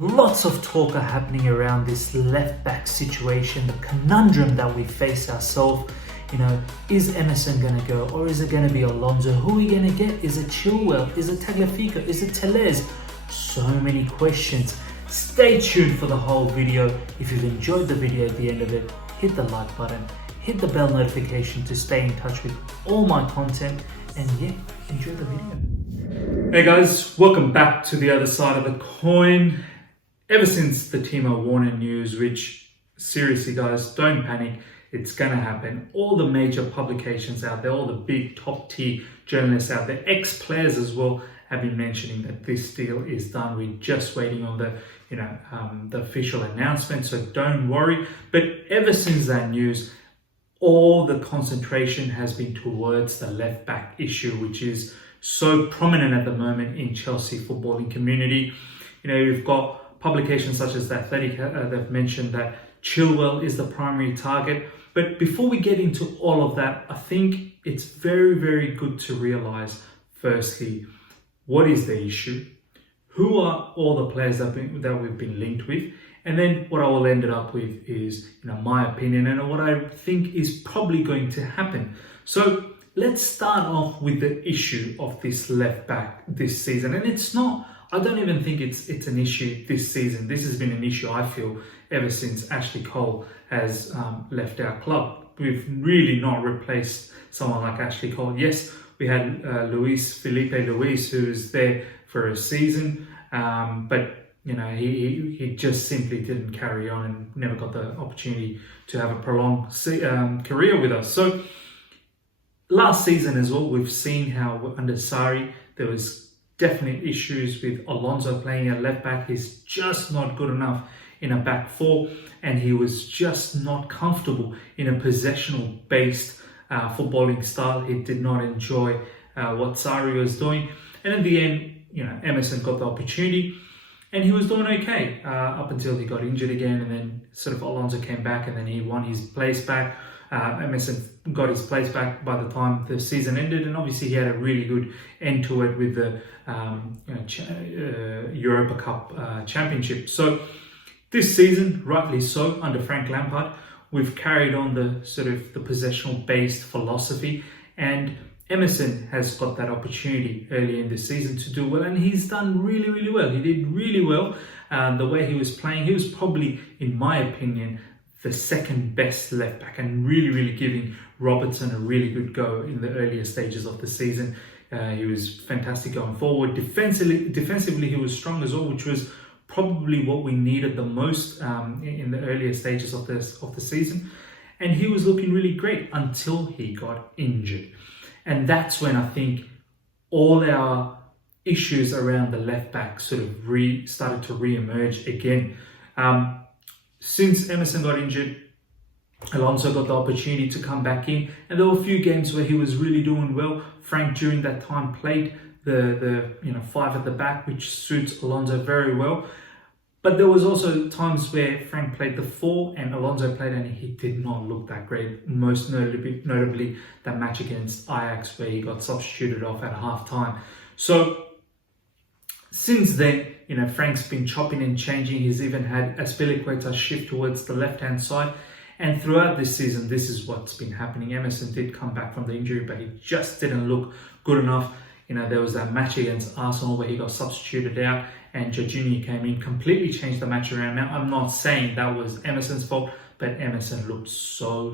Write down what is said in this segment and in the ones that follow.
Lots of talk are happening around this left back situation, the conundrum that we face ourselves. Is Emerson going to go or is it going to be Alonso? Who are we going to get? Is it Chilwell? Is it Tagliafico? Is it Tellez? So many questions. Stay tuned for the whole video. If you've enjoyed the video at the end of it, hit the like button, hit the bell notification to stay in touch with all my content, and enjoy the video. Hey guys, welcome back to the other side of the coin. Ever since the Timo Werner news, which seriously guys, don't panic, it's gonna happen. All the major publications out there, all the big top tier journalists out there, ex-players as well, have been mentioning that this deal is done. We're just waiting on the official announcement, so don't worry. But ever since that news, all the concentration has been towards the left back issue, which is so prominent at the moment in Chelsea footballing community. You've got publications such as The Athletic, they've mentioned that Chilwell is the primary target. But before we get into all of that, I think it's very, very good to realize, firstly, what is the issue? Who are all the players that we've been linked with? And then what I will end it up with is my opinion and what I think is probably going to happen. So let's start off with the issue of this left back this season. And I don't even think it's an issue this season. This has been an issue, I feel, ever since Ashley Cole has left our club. We've really not replaced someone like Ashley Cole. Yes, we had Felipe Luis, who was there for a season, but he just simply didn't carry on and never got the opportunity to have a prolonged career with us. So last season as well, we've seen how under Sarri there was definite issues with Alonso playing at left back. He's just not good enough in a back four, and he was just not comfortable in a possessional based footballing style. He did not enjoy what Sarri was doing, and in the end, Emerson got the opportunity and he was doing okay up until he got injured again, and then sort of Alonso came back and then he won his place back. Emerson got his place back by the time the season ended, and obviously he had a really good end to it with the Europa Cup Championship. So this season, rightly so, under Frank Lampard, we've carried on the sort of the possessional based philosophy, and Emerson has got that opportunity early in the season to do well, and he's done really, really well. He did really well. The way he was playing, he was probably, in my opinion, the second best left back, and really, really giving Robertson a really good go in the earlier stages of the season. He was fantastic going forward. Defensively, he was strong as well, which was probably what we needed the most in the earlier stages of the season. And he was looking really great until he got injured. And that's when I think all our issues around the left back sort of started to re-emerge again. Since Emerson got injured, Alonso got the opportunity to come back in, and there were a few games where he was really doing well. Frank during that time played the five at the back, which suits Alonso very well. But there was also times where Frank played the four and Alonso played, and he did not look that great. Most notably that match against Ajax where he got substituted off at half-time. So since then, Frank's been chopping and changing. He's even had Azpilicueta shift towards the left-hand side. And throughout this season, this is what's been happening. Emerson did come back from the injury, but he just didn't look good enough. There was that match against Arsenal where he got substituted out and Jorginho came in, completely changed the match around. Now, I'm not saying that was Emerson's fault, but Emerson looked so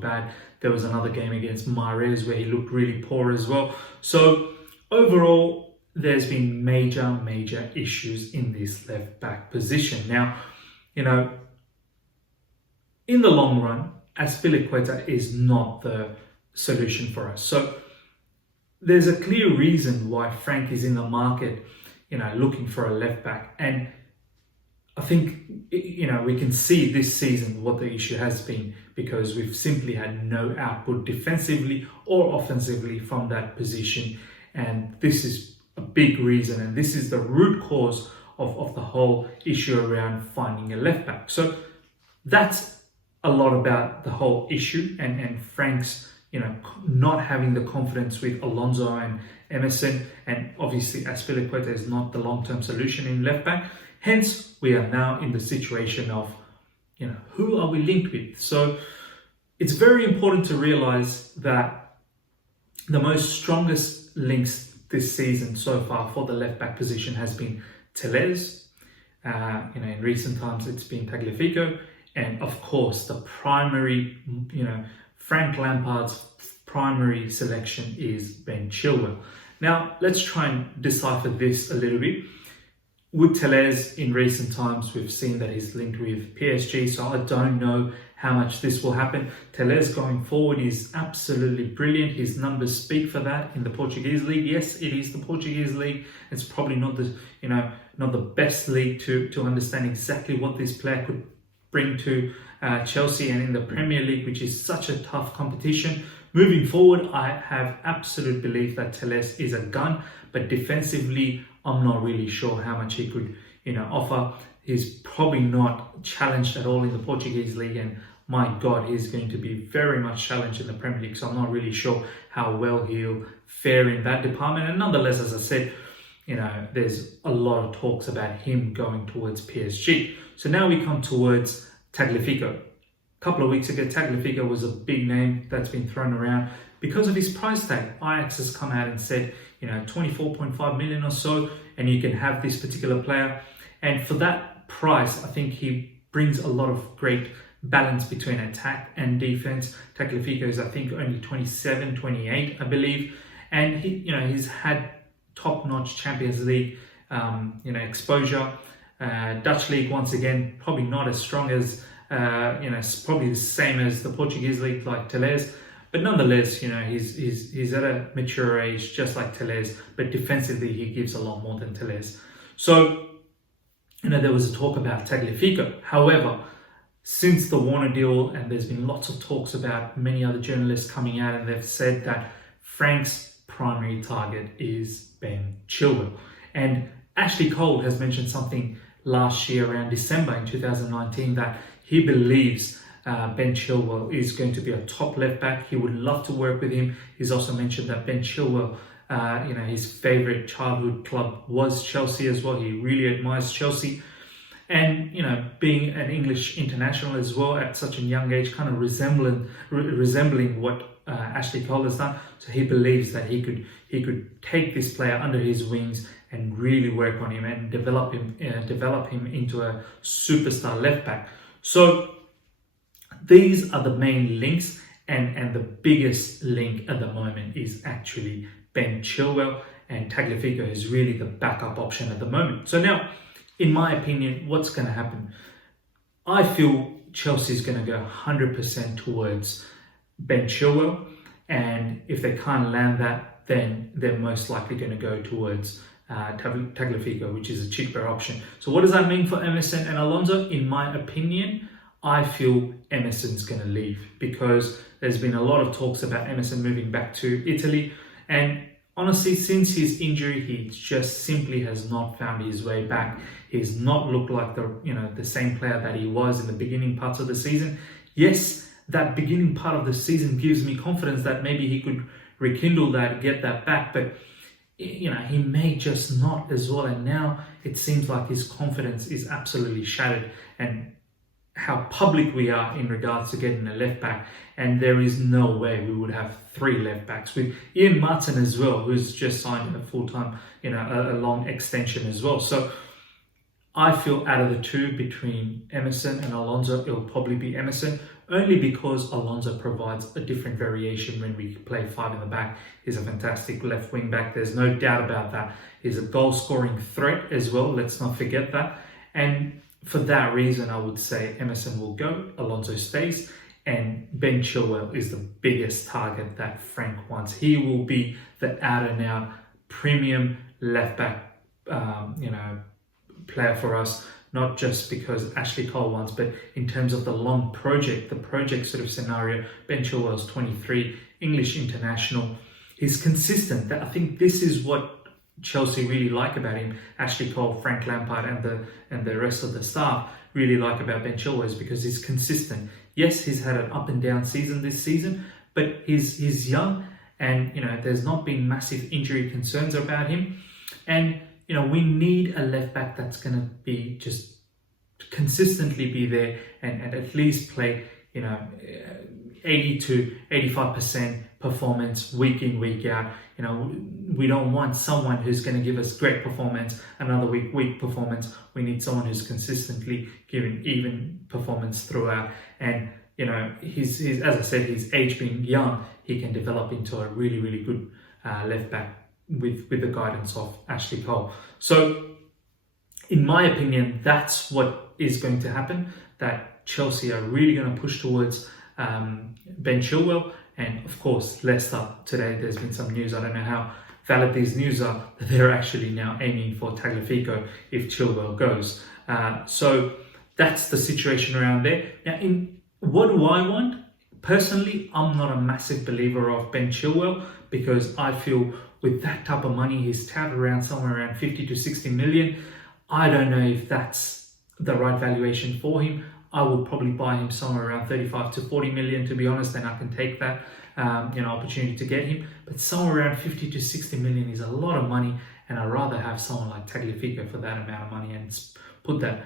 bad. There was another game against Mahrez where he looked really poor as well. So overall, there's been major issues in this left back position. Now, in the long run, Azpilicueta is not the solution for us. So there's a clear reason why Frank is in the market, looking for a left back. And I think, we can see this season what the issue has been, because we've simply had no output defensively or offensively from that position. And this is a big reason, and this is the root cause of the whole issue around finding a left back. So that's a lot about the whole issue and Frank's not having the confidence with Alonso and Emerson, and obviously Azpilicueta is not the long-term solution in left back. Hence, we are now in the situation of, who are we linked with? So it's very important to realize that the most strongest links this season so far for the left back position has been Tellez. In recent times it's been Tagliafico, and of course the primary, Frank Lampard's primary selection is Ben Chilwell. Now let's try and decipher this a little bit. With Tellez, in recent times, we've seen that he's linked with PSG, so I don't know how much this will happen. Tellez going forward is absolutely brilliant. His numbers speak for that in the Portuguese league. Yes, it is the Portuguese league. It's probably not the best league to understand exactly what this player could bring to Chelsea, and in the Premier League, which is such a tough competition. Moving forward, I have absolute belief that Tellez is a gun, but defensively, I'm not really sure how much he could, offer. He's probably not challenged at all in the Portuguese league, and my God, he's going to be very much challenged in the Premier League. So I'm not really sure how well he'll fare in that department. And nonetheless, as I said, there's a lot of talks about him going towards PSG. So now we come towards Tagliafico. A couple of weeks ago, Tagliafico was a big name that's been thrown around because of his price tag. Ajax has come out and said, 24.5 million or so, and you can have this particular player. And for that price, I think he brings a lot of great balance between attack and defense. Tagliafico is, I think, only 27, 28, I believe. And he's had top-notch Champions League, exposure. Dutch league, once again, probably not as strong as, probably the same as the Portuguese league like Tellez. But nonetheless, he's at a mature age, just like Tellez, but defensively he gives a lot more than Tellez. So, there was a talk about Tagliafico. However, since the Werner deal, and there's been lots of talks about many other journalists coming out, and they've said that Frank's primary target is Ben Chilwell. And Ashley Cole has mentioned something last year around December in 2019 that he believes Ben Chilwell is going to be a top left back. He would love to work with him. He's also mentioned that Ben Chilwell, his favorite childhood club was Chelsea as well. He really admires Chelsea. And, being an English international as well at such a young age, kind of resembling what Ashley Cole has done. So he believes that he could take this player under his wings and really work on him and develop him into a superstar left back. So these are the main links, and the biggest link at the moment is actually Ben Chilwell, and Tagliafico is really the backup option at the moment. So now, in my opinion, what's going to happen? I feel Chelsea's going to go 100% towards Ben Chilwell, and if they can't land that, then they're most likely going to go towards Tagliafico, which is a cheaper option. So what does that mean for Emerson and Alonso? In my opinion, I feel Emerson's going to leave, because there's been a lot of talks about Emerson moving back to Italy, and honestly, since his injury, he just simply has not found his way back. He's not looked like the same player that he was in the beginning parts of the season. Yes, that beginning part of the season gives me confidence that maybe he could rekindle that, get that back, but he may just not as well. And now it seems like his confidence is absolutely shattered, and how public we are in regards to getting a left back, and there is no way we would have 3 left backs with Ian Martin as well, who's just signed a full-time, a long extension as well. So I feel out of the two, between Emerson and Alonso, it'll probably be Emerson, only because Alonso provides a different variation when we play 5 in the back. He's a fantastic left wing back. There's no doubt about that. He's a goal-scoring threat as well. Let's not forget that. And for that reason, I would say Emerson will go, Alonso stays, and Ben Chilwell is the biggest target that Frank wants. He will be the out-and-out premium left-back, player for us, not just because Ashley Cole wants, but in terms of the long project, the project sort of scenario. Ben Chilwell's 23, English international. He's consistent. I think this is what Chelsea really like about him. Ashley Cole, Frank Lampard, and the rest of the staff really like about Ben Chilwell is because he's consistent. Yes, he's had an up and down season this season, but he's young, and there's not been massive injury concerns about him. And we need a left back that's going to be just consistently be there and at least play, 80 to 85% performance week in, week out. We don't want someone who's going to give us great performance, another weak performance. We need someone who's consistently giving even performance throughout. And, his as I said, his age being young, he can develop into a really, really good left back with the guidance of Ashley Cole. So, in my opinion, that's what is going to happen, that Chelsea are really going to push towards Ben Chilwell. And of course, Leicester today, there's been some news, I don't know how valid these news are, that they're actually now aiming for Tagliafico if Chilwell goes. So that's the situation around there. Now, what do I want? Personally, I'm not a massive believer of Ben Chilwell, because I feel with that type of money, he's touted around somewhere around 50 to 60 million. I don't know if that's the right valuation for him. I would probably buy him somewhere around 35 to 40 million, to be honest, and I can take that opportunity to get him. But somewhere around 50 to 60 million is a lot of money, and I'd rather have someone like Tagliafico for that amount of money and put that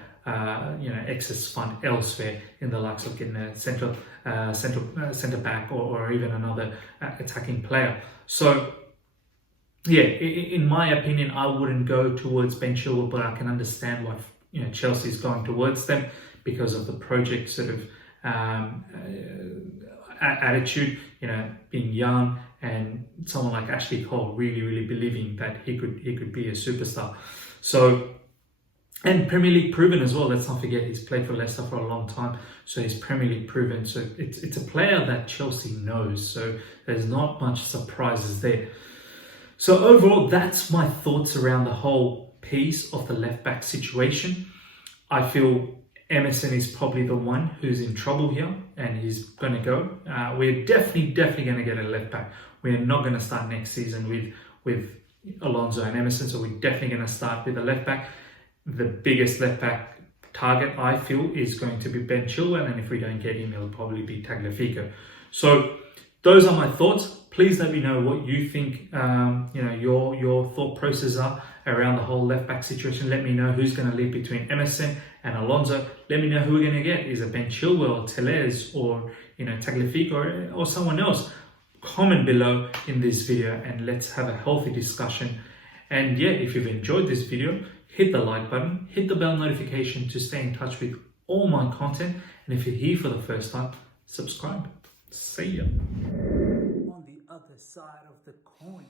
excess fund elsewhere, in the likes of getting a centre back or even another attacking player. So yeah, in my opinion, I wouldn't go towards Ben Chilwell, but I can understand why Chelsea is going towards them, because of the project sort of attitude, being young, and someone like Ashley Cole really, really believing that he could be a superstar. So, and Premier League proven as well. Let's not forget, he's played for Leicester for a long time, so he's Premier League proven. So it's a player that Chelsea knows. So there's not much surprises there. So overall, that's my thoughts around the whole piece of the left back situation. I feel Emerson is probably the one who's in trouble here, and he's going to go. We're definitely going to get a left back. We're not going to start next season with Alonso and Emerson, so we're definitely going to start with a left back. The biggest left back target, I feel, is going to be Ben Chilwell, and if we don't get him, it'll probably be Tagliafico. So those are my thoughts. Please let me know what you think, your thought process are around the whole left back situation. Let me know who's going to leave between Emerson and Alonso. Let me know who we're going to get. Is it Ben Chilwell, Tellez, or Tagliafico, or someone else? Comment below in this video, and let's have a healthy discussion. And yeah, if you've enjoyed this video, hit the like button, hit the bell notification to stay in touch with all my content. And if you're here for the first time, subscribe. See ya. On the other side of the coin.